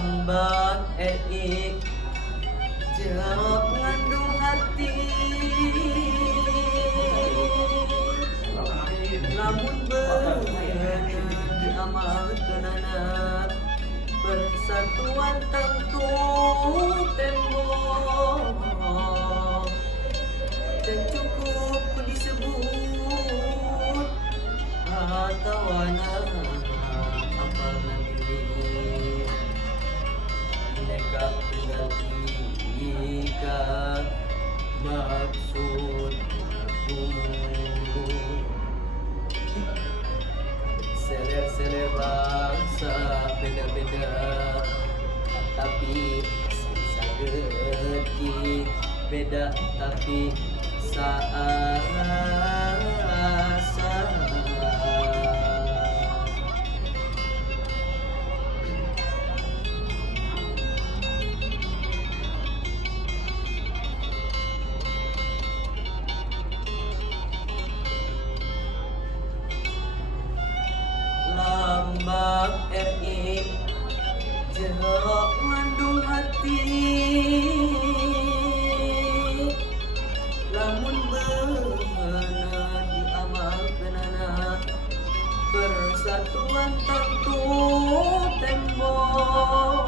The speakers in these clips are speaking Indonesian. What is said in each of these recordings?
Lambang RI jawab ngandung hati, namun benar diamalkan anak persatuan tentu tembok dan cukup disebut atau anak apal nanti Bineka Tunggal Ika maksud aku. Seler-seler bangsa beda-beda, tapi sageti beda tapi saasa. Lambang RI jerok mengandung hati, lamun benar diamalkan anak persatuan tentu tembok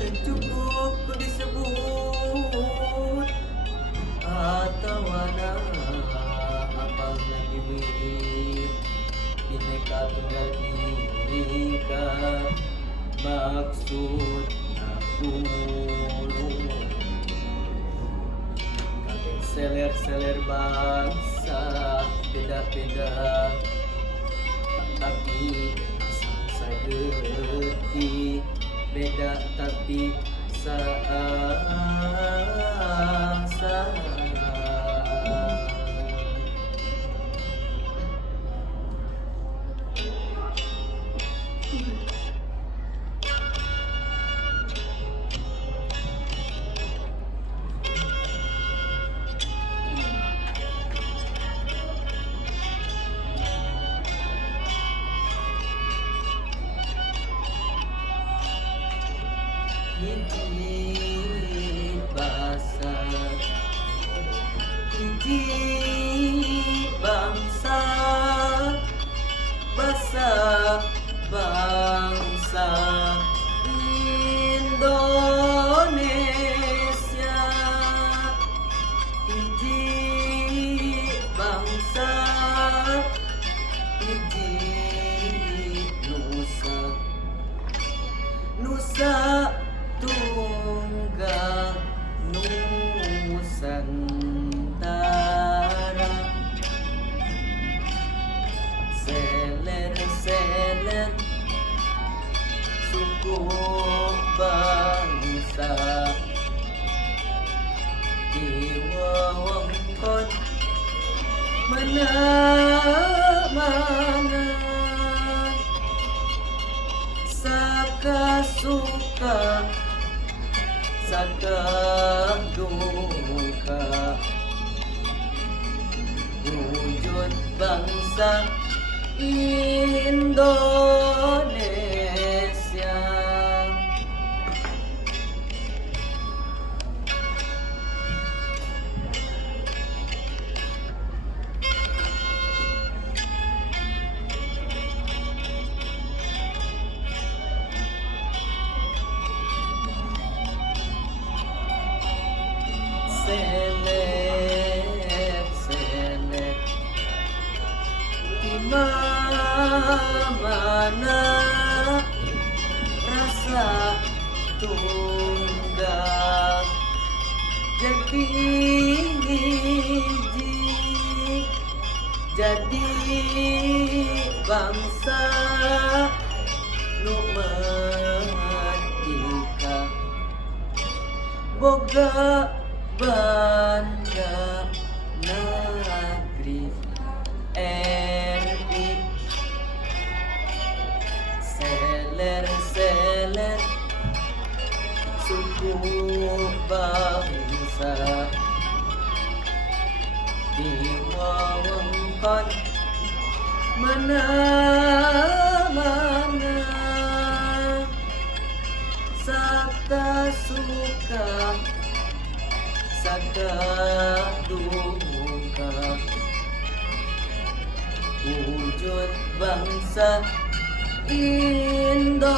dan cukup disebut atau anak apal lagi wih Bineka Tunggal Ika maksud aku. Kakek seler-seler bangsa beda-beda, tapi asal sageti beda tapi saasa. Hiji bahasa, hiji bangsa, bahasa bangsa Indonesia. Hiji bangsa, hiji nusa, nusa Tunggal Nusantara. Seler-seler suku bangsa di wewengkon mana-mana, saka suka saka duka, wujud bangsa Indonesia. Seler-seler di mana rasa tunggal jadi hiji, jadi bangsa nu merdeka, boga bangga negeri RI. Seler-seler suku bangsa di wewengkon mana-mana, suka saka duka wujud bangsa Indonesia